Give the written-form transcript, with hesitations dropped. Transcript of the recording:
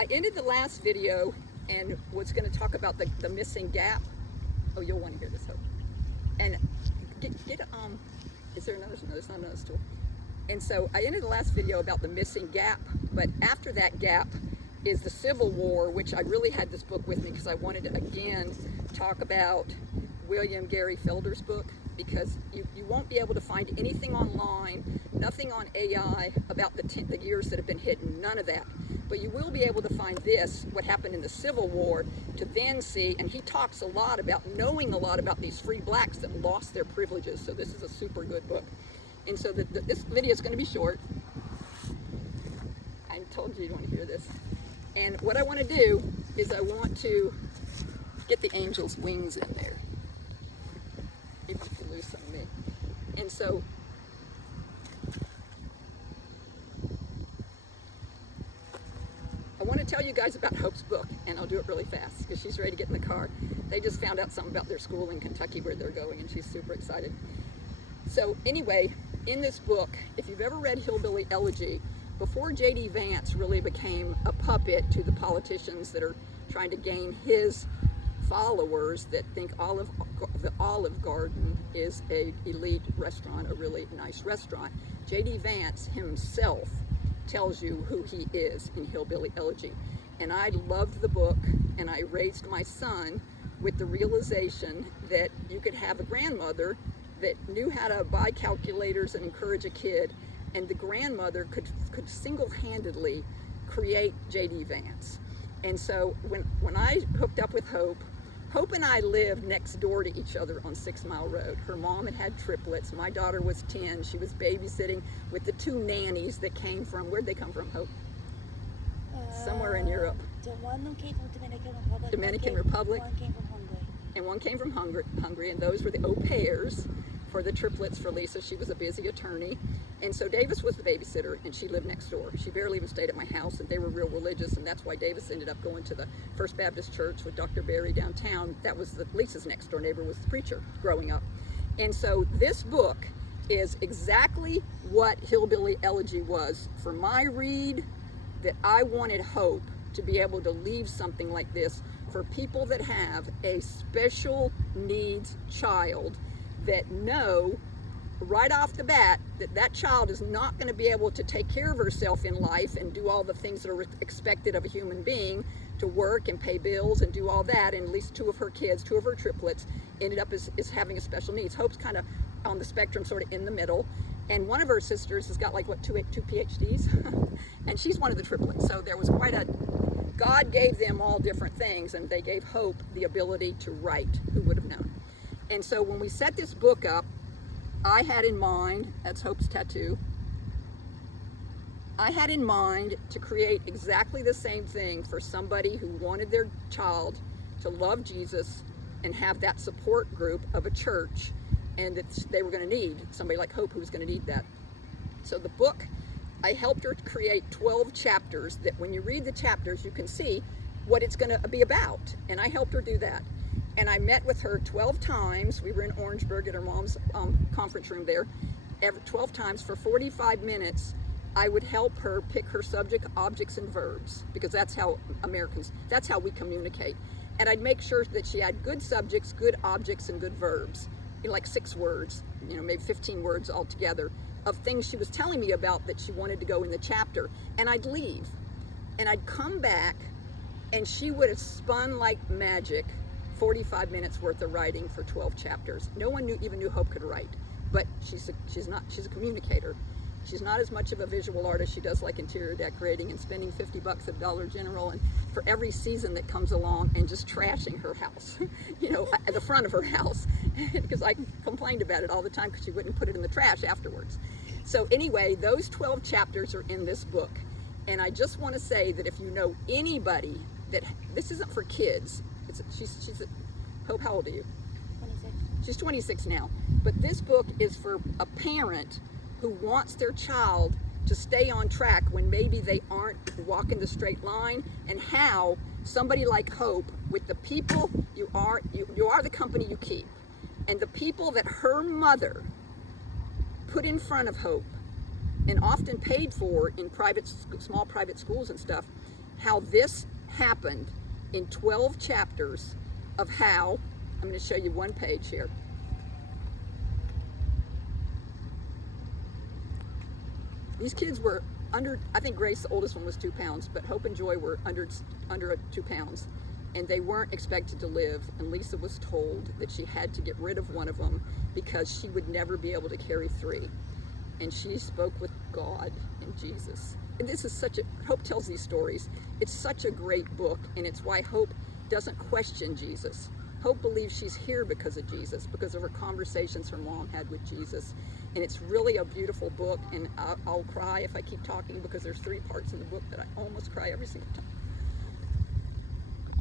I ended the last video and was going to talk about the missing gap. Oh, you'll want to hear this, Hope. And is there another? No, there's not another stool. And so I ended the last video about the missing gap, but after that gap is the Civil War, which I really had this book with me because I wanted to again talk about William Gary Felder's book, because you won't be able to find anything online, nothing on AI about the years that have been hidden, none of that. But you will be able to find this, what happened in the Civil War, to then see, and he talks a lot about knowing a lot about these free blacks that lost their privileges. So this is a super good book. And so this video is going to be short. I told you want to hear this. And what I want to do is I want to get the angel's wings in there. Even if you lose some of me. And so I want to tell you guys about Hope's book, and I'll do it really fast because she's ready to get in the car. They just found out something about their school in Kentucky where they're going, and she's super excited. So anyway, in this book, if you've ever read Hillbilly Elegy, before J.D. Vance really became a puppet to the politicians that are trying to gain his followers that think the Olive Garden is a elite restaurant, a really nice restaurant, J.D. Vance himself tells you who he is in Hillbilly Elegy. And I loved the book, and I raised my son with the realization that you could have a grandmother that knew how to buy calculators and encourage a kid, and the grandmother could single-handedly create J.D. Vance. And so when I hooked up with Hope and I lived next door to each other on 6 Mile Road. Her mom had triplets. My daughter was 10. She was babysitting with the 2 nannies that came from, where'd they come from, Hope? Somewhere in Europe. The one came from Dominican Republic. Dominican Republic. One came from Hungary. And one came from Hungary, and those were the au pairs for the triplets for Lisa. She was a busy attorney. And so Davis was the babysitter, and she lived next door. She barely even stayed at my house, and they were real religious, and that's why Davis ended up going to the First Baptist Church with Dr. Barry downtown. That was Lisa's next door neighbor, was the preacher growing up. And so this book is exactly what Hillbilly Elegy was for my read, that I wanted Hope to be able to leave something like this for people that have a special needs child that know right off the bat that that child is not going to be able to take care of herself in life and do all the things that are expected of a human being, to work and pay bills and do all that. And at least 2 of her kids, 2 of her triplets, ended up as having a special needs. Hope's kind of on the spectrum, sort of in the middle. And one of her sisters has got like, what, 2 PhDs? And she's one of the triplets. So there was quite a, God gave them all different things, and they gave Hope the ability to write. Who would have known? And so when we set this book up, I had in mind, that's Hope's tattoo, I had in mind to create exactly the same thing for somebody who wanted their child to love Jesus and have that support group of a church, and that they were going to need somebody like Hope who was going to need that. So the book, I helped her to create 12 chapters that when you read the chapters, you can see what it's going to be about. And I helped her do that. And I met with her 12 times. We were in Orangeburg at her mom's conference room there. 12 times for 45 minutes, I would help her pick her subject, objects, and verbs, because that's how that's how we communicate. And I'd make sure that she had good subjects, good objects, and good verbs. Like 6 words, maybe 15 words altogether of things she was telling me about that she wanted to go in the chapter. And I'd leave, and I'd come back, and she would have spun like magic 45 minutes worth of writing for 12 chapters. No one even knew Hope could write, but she's a communicator. She's not as much of a visual artist. She does like interior decorating and spending $50 at Dollar General and for every season that comes along and just trashing her house, at the front of her house, because I complained about it all the time because she wouldn't put it in the trash afterwards. So anyway, those 12 chapters are in this book. And I just want to say that if you know anybody that, this isn't for kids. She's Hope, how old are you? 26. She's 26 now. But this book is for a parent who wants their child to stay on track when maybe they aren't walking the straight line, and how somebody like Hope, with the people you are the company you keep, and the people that her mother put in front of Hope and often paid for in small private schools and stuff, how this happened in 12 chapters of how, I'm going to show you one page here. These kids were under, I think Grace, the oldest one, was 2 pounds, but Hope and Joy were under 2 pounds. And they weren't expected to live. And Lisa was told that she had to get rid of one of them because she would never be able to carry 3. And she spoke with God and Jesus. And this is such a, Hope tells these stories. It's such a great book, and it's why Hope doesn't question Jesus. Hope believes she's here because of Jesus, because of her conversations her mom had with Jesus. And it's really a beautiful book, and I'll cry if I keep talking because there's 3 parts in the book that I almost cry every single time.